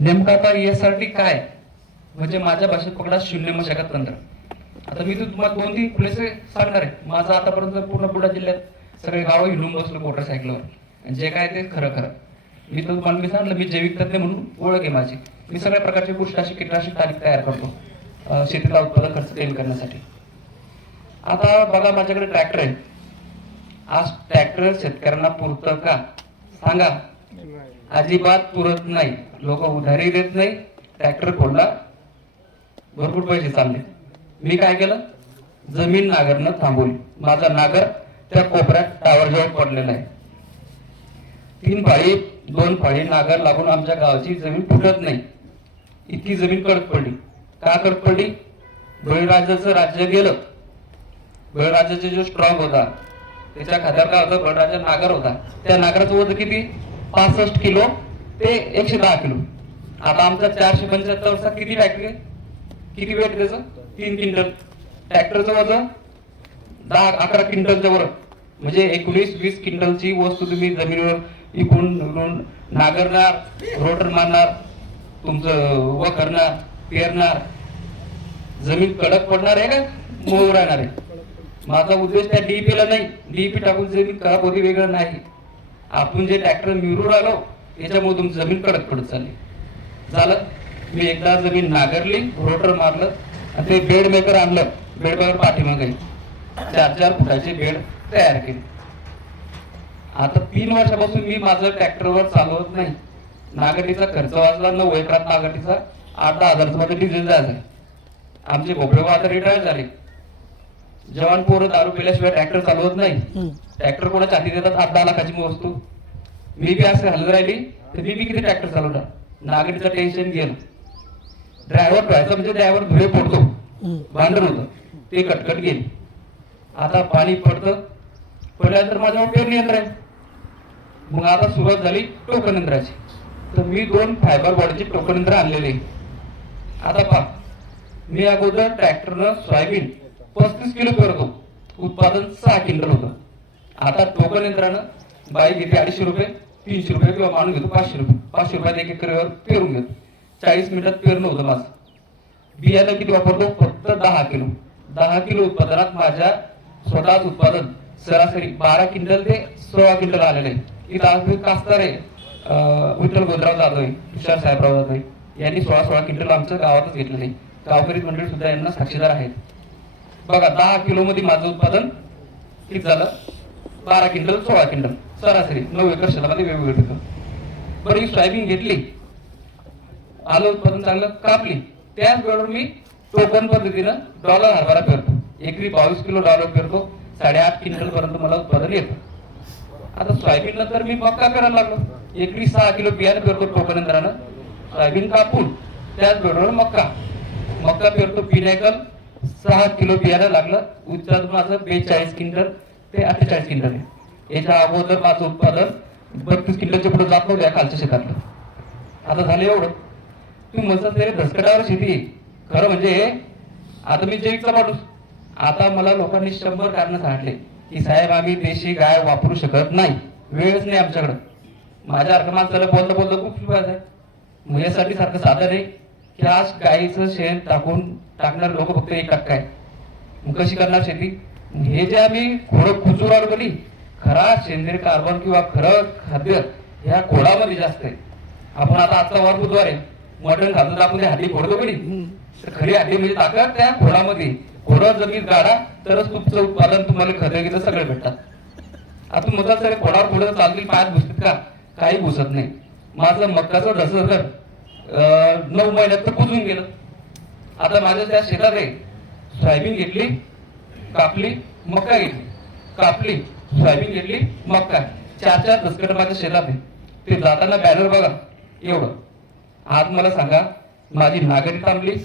नेमकं आता यासाठी काय? म्हणजे माझ्या भाषेत पकडा शून्य मशागत तंत्र आता मी तुम्हाला दोन तीन प्लेस सांगणार आहे. माझं आतापर्यंत पूर्ण बुलढाणा जिल्ह्यात सगळे गावं हिरून बसलो मोटर सायकलवर जे काय ते खरं खरं. मी तर तुम्हाला मी सांगितलं मी जैविक तज्ञ म्हणून ओळख आहे माझी. मी सगळ्या प्रकारचे बुष्टाशी कीटनाशक तारीख तयार करतो शेतीला उत्पादन खर्च कमी करण्यासाठी. आता बघा माझ्याकडे ट्रॅक्टर आहे. आज ट्रॅक्टर शेतकऱ्यांना पुरतं का? सांगा. अजिबात पुरत नाही. लोक उधारी देत नाही. ट्रॅक्टर फोडला भरपूर पैसे चालले. मी काय केलं? जमीन नागरनं थांबवली. माझा नागर त्या कोपऱ्यात टावरजवळ पडलेला आहे. तीन फाळी दोन फाळी नागर लागून आमच्या गावाची जमीन फुटत नाही. इतकी जमीन कडक पडली. का कडक पडली? बळीराजाचं राज्य गेलं. बळीराजाचा जो स्ट्रॉंग होता त्याच्या खात्यावर काय होतं? बळीराजा नागर होता. त्या नागराचं होतं किती? पासष्ट किलो ते एकशे दहा किलो. आता आमचा चारशे पंच्याहत्तरचा किती ट्रॅक्टर किती वेट त्याचं? तीन क्विंटल ट्रॅक्टरचं वजन दहा अकरा क्विंटलच्या वर. म्हणजे एकोणीस वीस क्विंटलची वस्तू तुम्ही जमिनीवर इकून नागरणार नांगरणार रोटर मारणार तुमचं व करणार पेरणार. जमीन कडक पडणार आहे का? मऊ राहणार आहे. माझा उद्देश त्या डीपीला नाही. डीपी टाकून जमीन खराब होती वेगळं नाही. आपण जे ट्रॅक्टर मिळून आलो याच्यामुळे तुमची जमीन कडक पडत चालली झालं. मी एकदा जमीन नांगरली रोटर मारलं आणि ते बेड मेकर आणलं बेड मेकर पाठीमागे. चार चार फुटाचे बेड तयार केले. आता तीन वर्षापासून मी माझं ट्रॅक्टरवर चालवत नाही. नागरीचा खर्च वाचला नऊ एकरात नागरीचा आठ दहा हजार रुपयाचा डिझेल जायचं. आमचे भोपळे आता रिटायर झाले. जवान पोरं दारू पिल्याशिवाय ट्रॅक्टर चालवत नाही. ट्रॅक्टर कोणाच्या हाती देतात? आठ दहा लाखाची वस्तू. मी बी असं हलत राहिली तर मी बी किती ट्रॅक्टर चालवणार? नागरीचं टेन्शन गेलं. ड्रायव्हर व्हायचा म्हणजे ड्रायव्हर धुळे पडतो भांडण होतं. ते कटकट गेली. आता पाणी पडतं. पडल्यानंतर माझ्यावर पेरणी यंत्र आहे. मग आता सुरुवात झाली टोकन यंत्राची तर मी दोन फायबर बॉडीचे टोकन यंत्र आणलेले. आता पहा. मी अगोदर ट्रॅक्टरनं सोयाबीन पस्तीस किलो करतो उत्पादन सहा क्विंटल होतं. आता टोकन यंत्रानं बाई घेते अडीचशे रुपये तीनशे रुपये किंवा माणूस घेतो पाचशे रुपये. पाचशे रुपयात एक एकरवर पेरून घेतो. चाळीस मिनिटात पेरणं होतं माझं. बियाणं किती वापरतो? फक्त दहा किलो. दहा किलो उत्पादनात माझ्या स्वतःच उत्पादन सरासरी बारा क्विंटल ते सोळा क्विंटल आलेलं आहे. इथं आज कास्तार आहे विठ्ठल गोंधराव जाधव आहे तुषार साहेबराव जाधव आहे यांनी सोळा सोळा क्विंटल आमचं गावातच घेतलेलं आहे. गावकरी मंडळी सुद्धा यांना साक्षीदार आहेत. बघा दहा किलो मध्ये माझं उत्पादन किती झालं? बारा क्विंटल सोळा क्विंटल. सरासरी नऊ एकर शेतामध्ये वेगवेगळे पिकं. बरं ही सोयाबीन घेतली. आलं उत्पादन चांगलं कापली. त्याच वेळेवर मी टोकन पद्धतीनं डॉलर हरभरा पेरतो. एकरी बावीस किलो डॉलर पेरतो. साडेआठ क्विंटल पर्यंत मला उत्पादन येतं. आता सोयाबीन नंतर मी मक्का करायला लागलो. एकरी सहा किलो बियाणं पेरतो टोकन यंत्रानं सोयाबीन कापून त्याच बरोबर मक्का. मक्का पेरतो पिनॅकल सहा किलो बियाणं लागलं. उत्पादन माझं बेचाळीस क्विंटल ते अठ्ठेचाळीस क्विंटल. आहे याच्या अगोदर माझं उत्पादन बत्तीस क्विंटलच्या पुढे जात नव्हतं या खालच्या शेतातलं. आता झालं एवढं. तुम्ही म्हणतात रे धसकटावर शेती. आहे. खरं म्हणजे आता मी जैविकचा माणूस. आता मला लोकांनी शंभर कारण सांगितले की साहेब आम्ही देशी गाय वापरू शकत नाही. वेळच नाही आमच्याकडं. माझ्या माणसाला बोलता बोलता खूप आहे. मग यासाठी सारखं साधन आहे की आज गाईचं शेण टाकून टाकणार लोक फक्त एक टक्का आहे. मग कशी करणार शेती? हे जे आम्ही खोडं खुचू बोली खरा सेंद्रिय कार्बन किंवा खरं खाद्य ह्या खोडामध्ये जास्त आहे. आपण आता आजचा वार बुधवार आहे. मटण खातो आपण ते हल्ली फोडतो की तर खरी हल्ली म्हणजे ताकद त्या खोडामध्ये खोडं जमीन गाडा तरच तुमचं उत्पादन तुम्हाला खतं घेतं सगळं भेटतात. आता मग सर खोडावर पुढे चालतील पायात घुसत का? काही घुसत नाही. माझं मक्काचं ढसर नऊ महिन्यात तर कुजून गेलं. आता माझ्या त्या शेतात आहे सोयाबीन घेतली कापली मक्का घेतली. कापली सोयाबीन घेतली मक्का चार चार दसकट माझ्या शेतात आहे ते जाताना बॅनर बघा. एवढं. आज मला सांगा माझी नागरी थांबली.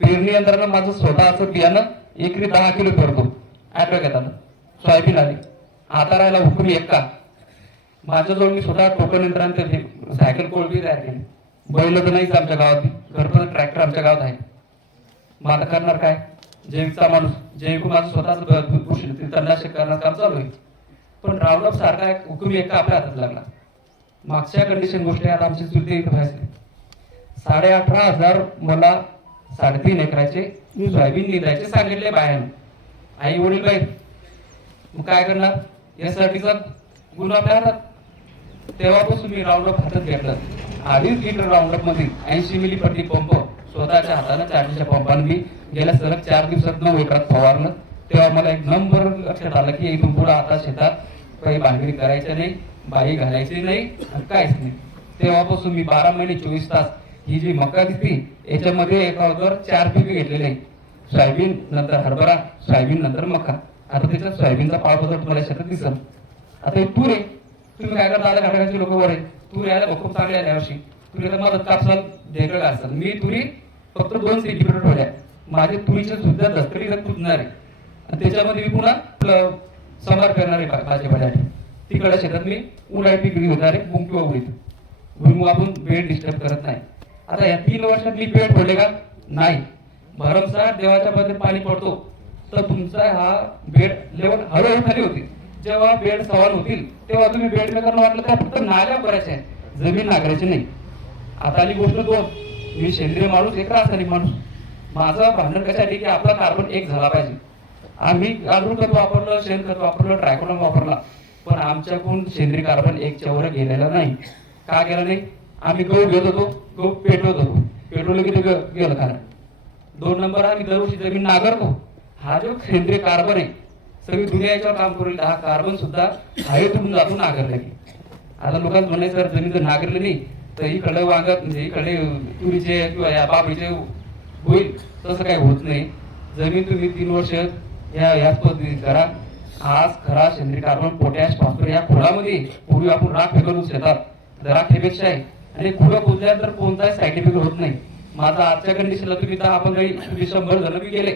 पेरणी यंत्रानं माझं स्वतःचं बियाणं एकरी दहा किलो पेरतो. ऍटो घेताना सोयाबीन आली. आता राहिला हुकमी एक्का माझ्याजवळ मी स्वतः टोकन यंत्राने ते सायकल कोळबी तयार केली बैल तर नाहीच आमच्या गावात. घरपर्यंत ट्रॅक्टर आमच्या गावात आहे. मग करणार काय? जैविकचा माणूस जैविक माझं स्वतःच तणनाशक करण्याचं काम चालू आहे. पण राऊंडअप सारखा एक हुकुमी एका आपल्या हातात लागला. मागच्या कंडिशन गोष्टी आता आमची चुलती व्हायचे व्हायची. साडे अठरा हजार मला साडेतीन एकराचे सोयाबीन निंदायचे सांगितले बायान. आई वडील बाई मग काय करणार? यासाठीचा गुन्हा आपल्या हातात. तेव्हापासून मी राऊंडअप हातात घेतलं. आधीच लिटर राऊंडअपमध्ये ऐंशी मिली प्रति पंप. स्वतःच्या हाताने चारशेच्या पंपाने मी गेल्या सलग चार दिवसात नऊ एकरात फवारलं. तेव्हा मला एक नंबर लक्षात आलं की इथून पुढे आता शेतात काही भानगडी करायची नाही बाई घालायची नाही आणि काहीच नाही. तेव्हापासून मी बारा महिने चोवीस तास ही जी मका दिसती याच्यामध्ये एका अगोदर चार पिके घेतलेले सोयाबीन नंतर हरभरा सोयाबीन नंतर मका. आता त्याच्यात सोयाबीनचा पावसाचा तुम्हाला शेतात दिसल. आता हे तूर आहे. तुम्ही काय करता आता घाटाचे लोक बरे तूर यायला खूप चांगले आल्या यावर्षी. तुरीला तर मदत कापसाल ढेकळ असतात मी तुरी फक्त दोन सेंटीमीटर ठेवल्या. माझे तुळीच्या सुद्धा दस्तरी तुटणार आहे आणि त्याच्यामध्ये मी पुन्हा समार करणार आहे भाजपासाठी भाजीपाल्यासाठी शेतात मी उन्हाळी पीक घेणार आहे बुंग किंवा उडीद भुईमुग आपण बेड डिस्टर्ब करत नाही. आता या तीन वर्षात मी बेड पडले का? नाही. भरमसाठ देवाच्या मध्ये पाणी पडतो. तर तुमचा हा बेड लेवल हळूहळू खाली होती जेव्हा बेड सवाल होतील तेव्हा तुम्ही बेड मेकर वाटलं तर फक्त नाल्या भरायच्या आहेत. जमीन नागरायची नाही. आता आली गोष्ट दोन. मी सेंद्रिय माणूस एक रासायनिक माणूस. माझं भांडण कशासाठी? की आपला कार्बन एक झाला पाहिजे. आम्ही गांडूळ खत वापरलं शेणखत वापरलं ट्रायकोडम वापरला. पण आमच्याकडून सेंद्रिय कार्बन एक चौर गेलेला नाही. का गेला नाही? आम्ही गहू घेत होतो. गहू पेटवत होतो. पेट्रोल किती ग- गेलं कारण दोन नंबर आम्ही दरवर्षी जमीन नांगरतो. हा जो सेंद्रिय कार्बन आहे सगळी दुनिया याच्यावर काम करेल. हा कार्बन सुद्धा हवेतून जातो नांगरला की आता लोकांना म्हणायचं जर जमीन जर नांगरली नाही. तर इकडे वागत म्हणजे इकडे तुरीचे किंवा या बाबीचे होईल तसं काही होत नाही. जमीन तुम्ही तीन वर्ष या याच पद्धतीने करा. आज खरा सेंद्रिय कार्बन पोटॅश फॉस्फर या खोडामध्ये. पूर्वी आपण राख फेकत शेतात. राखेपेक्षा आहे. आणि खुडं कुजल्यात तर कोणताही साईड इफेक्ट होत नाही. माझा आजच्या कंडिशनला तुम्ही दहा पंधरा तुम्ही शंभर जण बी गेले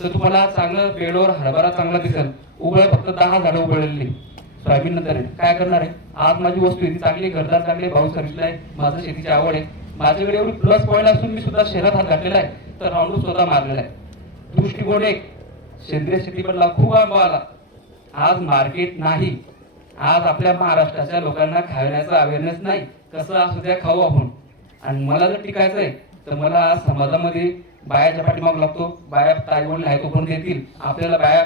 तर तुम्हाला चांगलं बेडवर हरभरा चांगला दिसेल. उघड फक्त दहा झाडं उघडलेली. सोयाबीन नंतर आहे. काय करणार आहे? आज माझी वस्तू आहे. ती चांगली घरदार चांगले भाऊ सर्विसला आहे माझं शेतीची आवड आहे. माझ्याकडे एवढी प्लस पॉईंट असून मी सुद्धा शहरात हात घातलेला आहे तर राऊंड स्वतः मारलेला आहे. दृष्टिकोन एक. सेंद्रिय शेती पण खूप अनुभव आला. आज मार्केट नाही. आज आपल्या महाराष्ट्राच्या लोकांना खाण्याचा अवेअरनेस नाही. कसं असू द्या खाऊ आपण. आणि मला जर टिकायचं आहे तर मला आज समाजामध्ये बायाच्या पाठीमाग लागतो. बाया ताई आहे तो पण येतील. आपल्याला बाया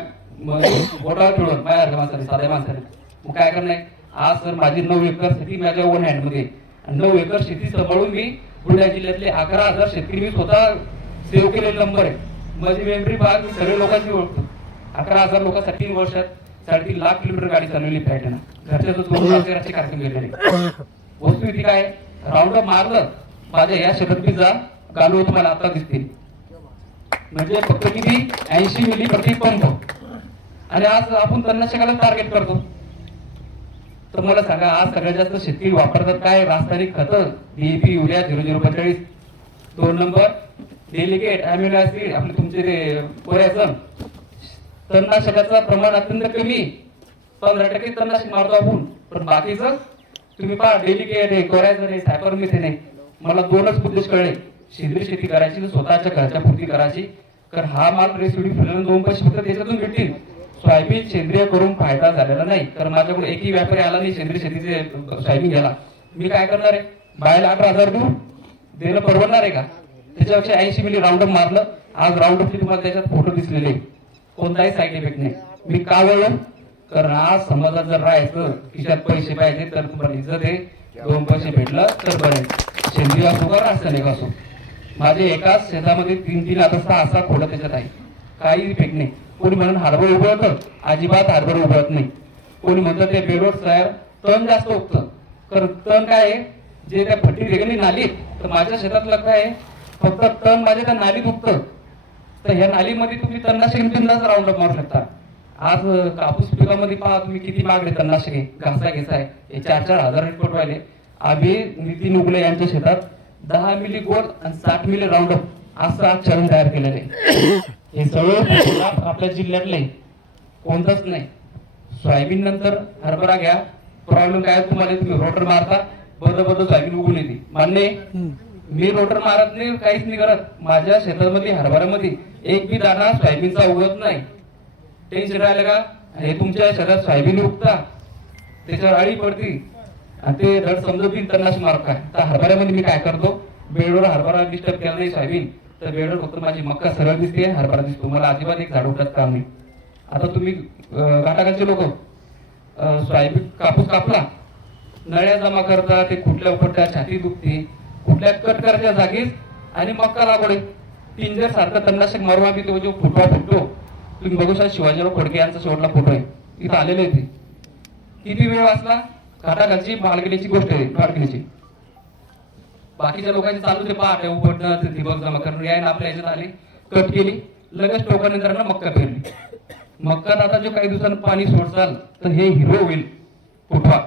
बोटावर ठेवून बाया माणसाने साध्या माणसाने. मग काय करणार आज सर माझी नऊ एकर शेती माझ्या ओन हँडमध्ये. नऊ एकर शेती सांभाळून मी बुलढाणा जिल्ह्यातले अकरा हजार शेतकरी मी स्वतः सेव्ह केलेले नंबर आहे माझी मेमरी बाग मी सगळ्या लोकांची ओळखतो. अकरा हजार लोकांसाठी तीन वर्षात साडेतीन लाख किलोमीटर गाडी चालवली पॅटर्न घरच्या कार्यक्रम घेतलेले वस्तुस्थिती इथे काय? राऊंड मारलं. माझ्या या शेतात जा गालू तुम्हाला आता दिसतील. म्हणजे फक्त किती? ऐंशी मिली प्रति पंप. आणि आज आपण तणनाशकाला टार्गेट करतो. तर मला सांगा आज सगळ्यात जास्त शेतकरी वापरतात काय? रासायनिक खतं डीएपी युरिया झिरो झिरो पंचेचाळीस. दोन नंबर डेलिकेट अमिनो ऍसिड आपले तुमचे ते पोरॅसन तणनाशकाचं प्रमाण अत्यंत कमी. पंधरा टक्के तणनाशक मारतो आपण. पण बाकीचं तुम्ही पहा डेलिकेट आहे कोऱ्याचं आहे सायपर मिथेन आहे. मला दोनच उद्देश कळले. सेंद्रिय शेती करायची आणि स्वतःच्या घरच्या पूर्ती करायची. तर हा माल रेसिडी फिरवून दोन पैसे फक्त त्याच्यातून भेटतील. सोयाबीन सेंद्रिय करून फायदा झालेला नाही. तर माझ्याकडून एकही व्यापारी आला नाही सेंद्रिय शेतीचे सोयाबीन घ्यायला मी काय करणार आहे? बायला अठरा हजार देऊ देणं परवडणार आहे का? त्याच्यापेक्षा ऐंशी मिली राऊंडअप मारलं. आज राऊंडअपचे तुम्हाला त्याच्यात फोटो दिसलेले कोणताही साईड इफेक्ट नाही. मी का वळलो? कारण आज समाजात जर राहायचं खिशात पैसे पाहिजे तर तुम्हाला इज्जत आहे. दोन पैसे भेटलं तर बरे सेंद्रिय असो का रासायनिक असो? माझे एकाच शेतामध्ये तीन तीन आता सहा सहा खोडं त्याच्यात आहे. काही इफेक्ट नाही. कोणी म्हणून हार्बर उभळतं अजिबात हार्बर उभळत नाही. कोणी म्हणतं ते बेडवर तयार तण जास्त उगतं. तर तण काय आहे? जे त्या फटी रेगणी नालीत तर माझ्या शेतातलं काय आहे? फक्त तण माझ्या त्या नालीत उगतं. तर ह्या नालीमध्ये तुम्ही तणनाशक बिंदाच राऊंड अप मारू शकता. आज कापूस पिकामध्ये पहा तुम्ही किती मागले तणनाशके. घासा घेसाय हे चार चार हजार रेट पटवायले आम्ही नितीन उगले यांच्या शेतात दहा मिली गोल आणि साठ मिली राऊंड अप असं आज चरण तयार केलेलं आहे. हे सगळं आपल्या जिल्ह्यातले कोणतंच नाही. सोयाबीन नंतर हरभरा घ्या. प्रॉब्लेम काय तुम्हाला? तुम्ही रोटर मारता. बद बद सोयाबीन उगून येते. मान्य? मी रोटर मारत नाही काहीच नाही करत. माझ्या शेतामध्ये हरभऱ्यामध्ये एक बी दाणा सोयाबीनचा उगत नाही. टेन्शन राहिलं का? हे तुमच्या शेतात सोयाबीन उगता. त्याच्यावर अळी पडती. आणि ते धड समजत तणनाशक मारत काय तर हरभऱ्यामध्ये मी काय करतो? बेडवर हरभरा डिस्टर्ब केला नाही सोयाबीन. तर वेळेवर फक्त माझी मक्का सरळ दिसते हरभरा दिसतो. मला अजिबात एक झाड उठत काम नाही. आता तुम्ही अं, घाटाकडचे लोक सोयाबीन कापूस कापला. नळ्या जमा करता ते कुठल्या उपटल्या छाती दुखते कुठल्या कट करायच्या जागीच आणि मक्का लागवडे. पिंजर सारखं तणनाशक मारून आम्ही तो जो फुटवा फुटतो तुम्ही बघू शकता शिवाजीराव खोडके यांचा शेवटला फोटो आहे. इथं आलेले होते ते. किती वेळ वाचला? घाटाखालची बालगडीची गोष्ट आहे बालगडीची बाकीच्या लोकांची चालू ते पहाटे उपटणं ते ठिबक जमा करणं यायला आपल्या याच्यात आले. कट केली. लगेच टोकानंतर मक्का पेरली मक्कात आता जो काही दिवसांनी पाणी सोडचाल तर हे हिरो होईल. फुटवा.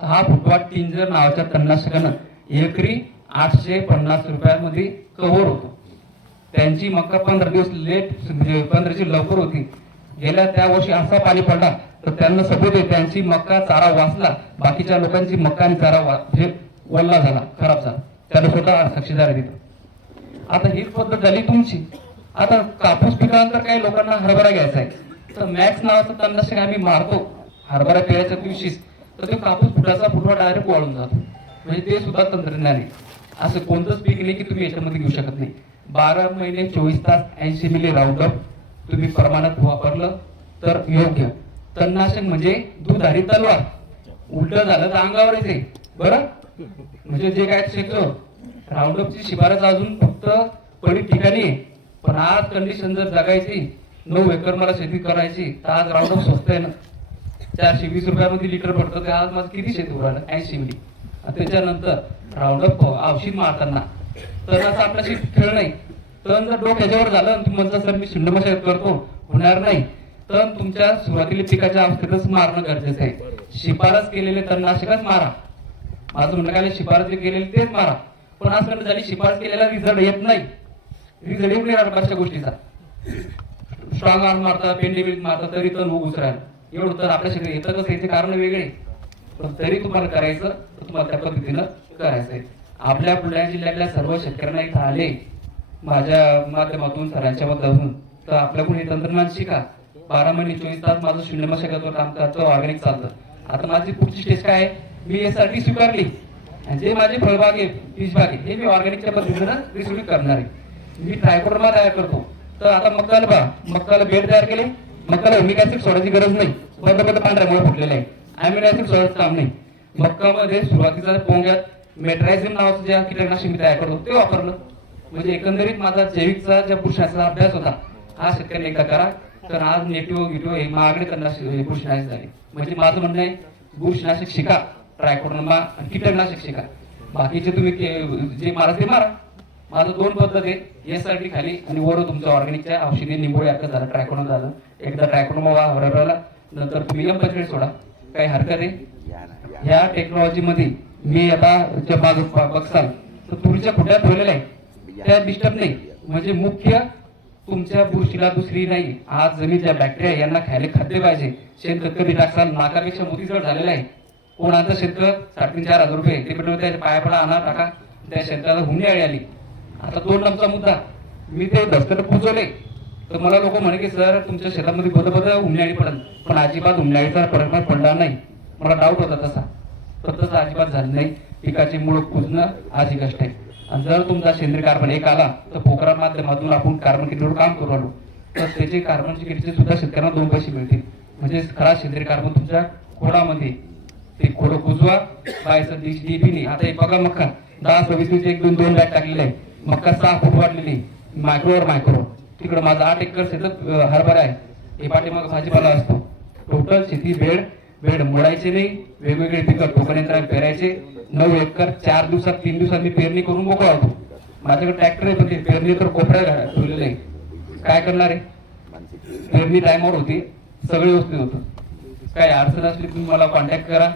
तर हा फुटवा टिंजर नावाच्या तन्नाशकानं एकरी आठशे पन्नास रुपयांमध्ये कव्हर होतो. त्यांची मक्का पंधरा दिवस लेट पंधराची लवकर होती. गेल्या त्या वर्षी असा पाणी पडला तर त्यांना सबूत आहे त्यांची मक्का चारा वाचला. बाकीच्या लोकांची मक्का आणि चारा वा- वल्ला झाला खराब झाला. त्याला स्वतः साक्षीदार आहे आता हीच पद्धत झाली तुमची. आता कापूस पिकानंतर काही लोकांना हरभरा घ्यायचा आहे. तर मॅक्स नावाचं तणनाशक आम्ही मारतो. हरभरा पिळायच्या दिवशीच. तर तो कापूस फुटाचा फुटवा डायरेक्ट वाळून जातो. म्हणजे ते सुद्धा तंत्रज्ञान आहे. असं कोणतंच पीक नाही की तुम्ही याच्यामध्ये घेऊ शकत नाही. बारा महिने चोवीस तास ऐंशी मिली राऊंडअप तुम्ही प्रमाणात वापरलं तर योग्य. तणनाशक म्हणजे दुधारी तलवार. उलट झालं तर अंगावर येते बरं? म्हणजे जे काय शिकलो. राऊंडअपची शिफारस अजून फक्त पडीत ठिकाणी पण आज कंडिशन जर जगायची नऊ एकर मला शेती करायची तर आज राऊंडअप स्वस्त आहे ना. चारशे वीस रुपयामध्ये लिटर पडतं ते आज माझं किती शेती उरायला? ऐंशी मिली. आणि त्याच्यानंतर राऊंडअप औषध मारताना. तणाचा आपल्याशी खेळ नाही. तण जर डोक ह्याच्यावर झालं आणि तुम्ही म्हणता सर मी शुंडमशागत करतो. होणार नाही. तर तुमच्या सुरुवातीला पिकाच्या अवस्थेतच मारणं गरजेचं आहे. शिफारस केलेले तणनाशकच मारा. माझं म्हणणं काय शिफारस केलेली तेच मारा. पण आज कडे झाली शिफारस केलेला रिझल्ट येत नाही. रिझल्ट येऊ येणार बऱ्याचशा गोष्टीचा. स्ट्रॉंग आर्म मारता पेंडेमिक मारता तरी तर होऊ राहिलं एवढं तर आपल्या शरीर येतं कसं याचे कारण वेगळे. पण तरी तुम्हाला करायचं तर तुम्हाला त्या पद्धतीनं करायचंय आपल्या बुलढाणा जिल्ह्यातल्या सर्व शेतकऱ्यांना इथं आले माझ्या माध्यमातून सरांच्या माध्यमातून तर आपल्याकडून हे तंत्रज्ञान शिका. बारा महिने चोवीस तास माझं शून्य मशागतवर काम करतं ऑर्गॅनिक चालतं. आता माझी पुढची स्टेज काय आहे? मी एस आर स्वीकारली. आणि जे माझे फळबाग आहे फिशबाग आहे हे मी ऑर्गॅनिकच्या पद्धतीनं रिसोल्यूट करणार आहे. मी ट्रायकोडरमा तयार करतो. तर आता मक्काला बघा मक्काला बेड तयार केले. मक्काला ओमिक ऍसिड सोडायची गरज नाही. बंद बंद पांढऱ्यामुळे फुटलेले आहे. अॅमिनो ऍसिड सोडायचं काम नाही. मक्कामध्ये सुरुवातीचा पोंग्यात मेट्रायझिन नावाचं ज्या कीटकनाशक मी तयार करतो ते वापरलं म्हणजे एकंदरीत माझा जैविकचा ज्या पुरुषाचा अभ्यास होता हा शेतकऱ्यांनी एकदा करा. तर आज नेटिव्ह गिटिव्ह हे महागडे तणनाशक हे झाले. म्हणजे माझं म्हणणं आहे बुरशनाशक शिका. ट्रायकोडर्मा आणि कीटकनाशक शिका. बाकीचे तुम्ही जे मारा ते मारा. माझं दोन पद्धत आहे. एस आर टी खाली आणि वर तुमचं ऑर्गॅनिकच्या औषधी निंबोळी अर्क झालं ट्रायकोडर्मा झालं. एकदा ट्रायकोडर्मा वा नंतर तुम्ही एम पंचवीस सोडा. काही हरकत आहे ह्या टेक्नॉलॉजी मध्ये मी आता ज्या बाजू बघसाल तर तुरीच्या खुट्या ठेवलेल्या आहे? त्या डिस्टर्ब नाही. म्हणजे मुख्य तुमच्या बुरशीला दुसरी नाही. आज जमीनच्या बॅक्टेरिया यांना खायला खाद्य पाहिजे. शेणखत कधी टाकसाल? नाकापेक्षा मोतीचड झालेला आहे. कोण आता शेतकं साडेतीन चार हजार रुपये. ते पण त्याच्या पायापडा आणा टाका. त्या शेतकऱ्याला हुंडी आळी आली. आता दोन नंबरचा मुद्दा. मी ते दस्तर पुजवले तर मला लोक म्हणे की सर तुमच्या शेतामध्ये बदल बदल उमण्याळी पडल पण अजिबात उमण्याळीचा परिणाम पडला नाही. मला डाऊट होता तसा. तर तसं अजिबात झालं नाही. पिकाची मूळ कुजणं आज कष्ट आहे आणि जर तुमचा सेंद्रिय कार्बन एक आला तर पोखरा माध्यमातून आपण कार्बन किटीवर काम करू आलो. तर त्याचे कार्बनची किती सुद्धा शेतकऱ्यांना दोन पैसे मिळतील. म्हणजे खरा सेंद्रिय कार्बन तुमच्या खोडामध्ये. ते खोडं कुजवा बायचं दिश डीबीने आता हे बघा मक्का. दहा सव्वीस वीस एक दोन दोन बॅग टाकलेले आहे. मक्का सहा फूट वाढलेली मायक्रोवर मायक्रो. तिकडं माझं आठ एकर शेतात हरभरा आहे. हे पाठीमाग भाजीपाला असतो. टोटल शेती बेड बेड मोडायचे नाही. वेगवेगळे पिकं टोकन यंत्राने पेरायचे. नऊ एकर चार दिवसात तीन दिवसात मी पेरणी करून मोकळा होतो. माझ्याकडे ट्रॅक्टर आहे पण ते पेरणी तर कोपऱ्या ठेवलेलं आहे. काय करणार आहे? पेरणी टायमावर होती. सगळी व्यवस्थित होतं. काय अडचण असली तुम्ही मला कॉन्टॅक्ट करा.